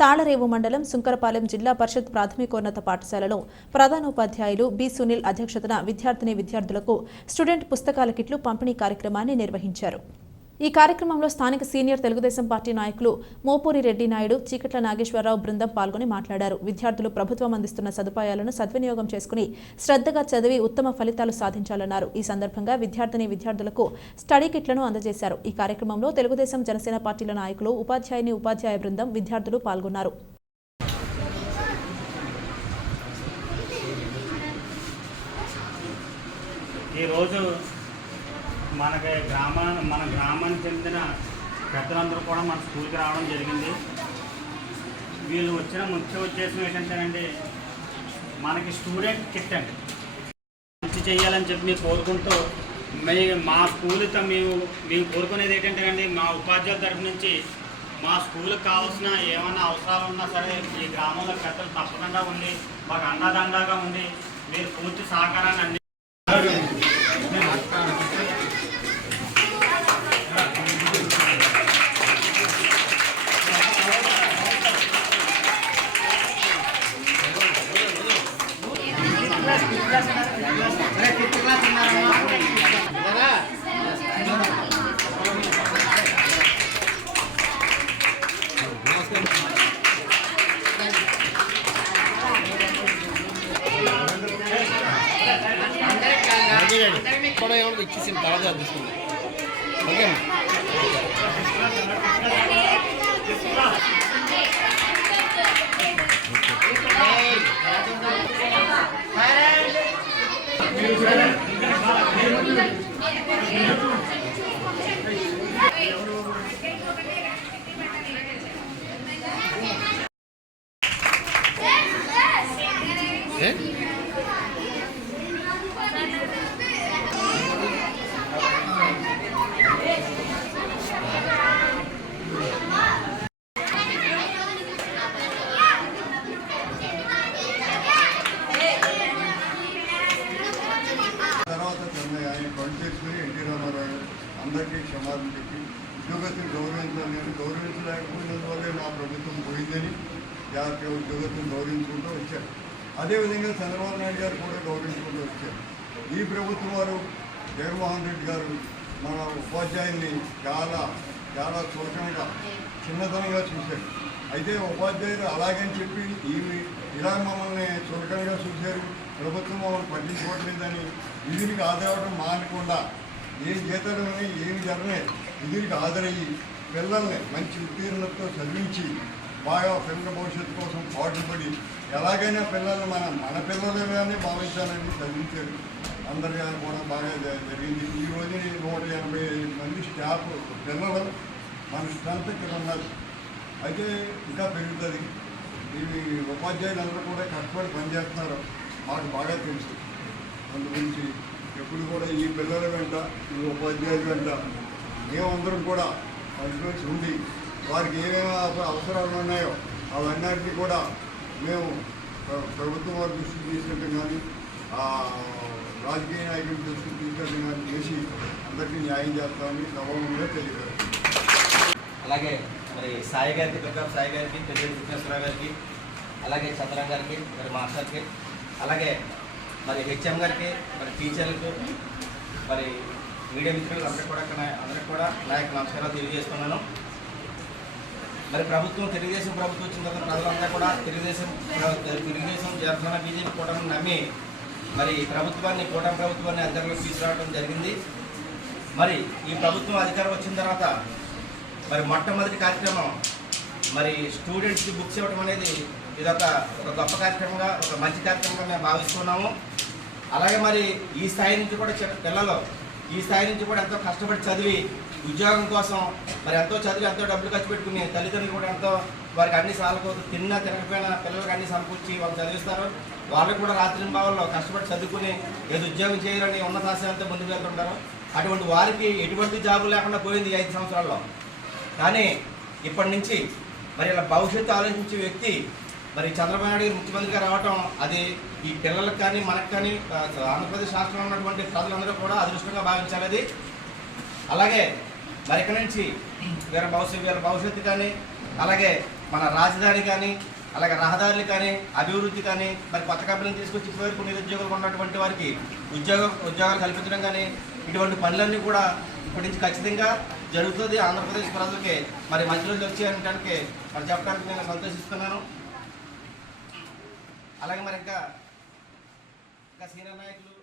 తాళరేవు మండలం సుంకరపాలెం జిల్లా పరిషత్ ప్రాథమికోన్నత పాఠశాలలో ప్రధానోపాధ్యాయులు బి సునీల్ అధ్యక్షతన విద్యార్థిని విద్యార్థులకు స్టూడెంట్ పుస్తకాల కిట్లు పంపిణీ కార్యక్రమాన్ని నిర్వహించారు. ఈ కార్యక్రమంలో స్థానిక సీనియర్ తెలుగుదేశం పార్టీ నాయకులు మోపూరి రెడ్డి నాయుడు చీకట్ల నాగేశ్వరరావు బృందం పాల్గొని మాట్లాడారు. విద్యార్థులు ప్రభుత్వం అందిస్తున్న సదుపాయాలను సద్వినియోగం చేసుకుని శ్రద్ధగా చదివి ఉత్తమ ఫలితాలు సాధించాలన్నారు. ఈ సందర్భంగా విద్యార్థిని విద్యార్థులకు స్టడీ కిట్లను అందజేశారు. ఈ కార్యక్రమంలో తెలుగుదేశం జనసేన పార్టీల నాయకులు ఉపాధ్యాయుని ఉపాధ్యాయ బృందం విద్యార్థులు పాల్గొన్నారు. ఈరోజు మనకి గ్రామాన్ని మన గ్రామానికి చెందిన పెద్దలందరూ కూడా మన స్కూల్కి రావడం జరిగింది. వీళ్ళు వచ్చిన ముఖ్య ఉద్దేశం ఏంటంటేనండి మనకి స్టూడెంట్ కిట్ అండి. మంచి చేయాలని చెప్పి మేము కోరుకుంటూ మే మా స్కూల్తో మేము మేము కోరుకునేది ఏంటంటేనండి మా ఉపాధ్యాయుల తరఫు నుంచి మా స్కూల్కి కావాల్సిన ఏమైనా అవసరాలు ఉన్నా సరే ఈ గ్రామంలో పెద్దలు తప్పకుండా ఉండి మాకు అండదండగా ఉండి మీరు పూర్తి సహకారాన్ని అంది కూడా ఎవరికి ఇచ్చేసిన తర్వాత తీసుకుందాం ఓకేనా ఏ అందరికీ క్షమాపణ చెప్పి ఉద్యోగస్తులు గౌరవించాలి నేను గౌరవించలేకపోయినందువల్లే మా ప్రభుత్వం పోయిందని జాతీయ ఉద్యోగస్తులు గౌరవించుకుంటూ వచ్చారు. అదేవిధంగా చంద్రబాబు నాయుడు గారు కూడా గౌరవించుకుంటూ వచ్చారు. ఈ ప్రభుత్వం వారు జగన్మోహన్ రెడ్డి గారు మన ఉపాధ్యాయుల్ని చాలా చాలా శోషంగా చిన్నతనంగా చూశారు. అయితే ఉపాధ్యాయులు అలాగని చెప్పి ఈ ఇలా మమ్మల్ని చులకనగా చూశారు. ప్రభుత్వం మమ్మల్ని పట్టించుకోవట్లేదని విధులకు హాజరవడం మానకుండా ఏం జీతాలని ఏమి జరగనే విధులకు హాజరయ్యి పిల్లల్ని మంచి ఉత్తీర్ణతతో చదివించి బాగా పిల్లల భవిష్యత్తు కోసం పాటుపడి ఎలాగైనా పిల్లల్ని మన మన పిల్లలేమని భావించాలని చదివించారు. అందరిగా కూడా బాగా జరిగింది. ఈ రోజు నూట ఎనభై మంది స్టాఫ్ పిల్లలు మన స్ట్రెంత్ ఇక్కడ ఉన్నారు. అయితే ఇంకా పెరుగుతుంది. ఇవి ఉపాధ్యాయులు అందరూ కూడా కష్టపడి పనిచేస్తున్నారు. మాకు బాగా తెలుసు. అందు గురించి ఎప్పుడు కూడా ఈ పిల్లల వెంట ఈ ఉపాధ్యాయుల వెంట మేమందరం కూడా కలిసి ఉండి వారికి ఏమేమి అవసరాలు ఉన్నాయో అవన్నిటిని కూడా మేము ప్రభుత్వం వారి దృష్టికి తీసుకెళ్ళడం కానీ రాజకీయ నాయకుల దృష్టికి తీసుకెళ్ళడం కానీ చేసి అందరికీ న్యాయం చేస్తామని సభంగా తెలియదు అలాగే మరి సాయి గారికి దుర్గా సాయి గారికి పెద్ద విఘ్నేశ్వరరావు గారికి అలాగే చంద్ర గారికి మరి మాస్టర్కి అలాగే మరి హెచ్ఎం గారికి మరి టీచర్లకు మరి మీడియా మిత్రులు అందరికీ కూడా నా- అందరికీ కూడా నా యొక్క నమస్కారాలు తెలియజేస్తున్నాను. మరి ప్రభుత్వం తెలుగుదేశం ప్రభుత్వం వచ్చిన తర్వాత ప్రజలందరూ కూడా తెలుగుదేశం తెలుగుదేశం జనసేన బీజేపీ కూటమిని నమ్మి మరి ప్రభుత్వాన్ని కూటమి ప్రభుత్వాన్ని అధికారంలోకి తీసుకురావడం జరిగింది. మరి ఈ ప్రభుత్వం అధికారం వచ్చిన తర్వాత మరి మొట్టమొదటి కార్యక్రమం మరి స్టూడెంట్స్కి బుక్స్ ఇవ్వడం అనేది ఇదొక ఒక గొప్ప కార్యక్రమంగా ఒక మంచి కార్యక్రమంగా మేము భావిస్తున్నాము. అలాగే మరి ఈ స్థాయి నుంచి కూడా చిన్న పిల్లలు ఈ స్థాయి నుంచి కూడా ఎంతో కష్టపడి చదివి ఉద్యోగం కోసం మరి ఎంతో చదివి ఎంతో డబ్బులు ఖర్చు పెట్టుకుని తల్లిదండ్రులు కూడా ఎంతో వారికి అన్ని సార్లు తిన్నా తినకపోయినా పిల్లలకి అన్ని సమకూర్చి వాళ్ళు చదివిస్తారు. వాళ్ళకి కూడా రాత్రి భావంలో కష్టపడి చదువుకుని ఏదో ఉద్యోగం చేయాలని ఉన్నతాశయాలతో ముందుకు వెళ్తుంటారు. అటువంటి వారికి ఎటువంటి జాబు లేకుండా పోయింది ఐదు సంవత్సరాల్లో. కానీ ఇప్పటి నుంచి మరి ఇలా భవిష్యత్తు ఆలోచించే వ్యక్తి మరి చంద్రబాబు నాయుడు గారు ముఖ్యమంత్రిగా రావటం అది ఈ పిల్లలకు కానీ మనకు కానీ ఆంధ్రప్రదేశ్ రాష్ట్రంలో ఉన్నటువంటి ప్రజలందరూ కూడా అదృష్టంగా భావించాలి అది. అలాగే మరి ఇక్కడి నుంచి వీళ్ళ భవిష్యత్ వీళ్ళ భవిష్యత్తు కానీ అలాగే మన రాజధాని కానీ అలాగే రహదారులు కానీ అభివృద్ధి కానీ మరి కొత్త కంపెనీలు తీసుకొచ్చి ఇప్పటివరకు నిరుద్యోగులు ఉన్నటువంటి వారికి ఉద్యోగ ఉద్యోగాలు కల్పించడం కానీ ఇటువంటి పనులన్నీ కూడా ఇప్పటి నుంచి ఖచ్చితంగా జరుగుతుంది. ఆంధ్రప్రదేశ్ ప్రజలకి మరి మంచి రోజులు వచ్చాయనడానికి మరి చెప్పడానికి నేను సంతోషిస్తున్నాను. అలాగే మరి ఇంకా ఇంకా సీనియర్ నాయకులు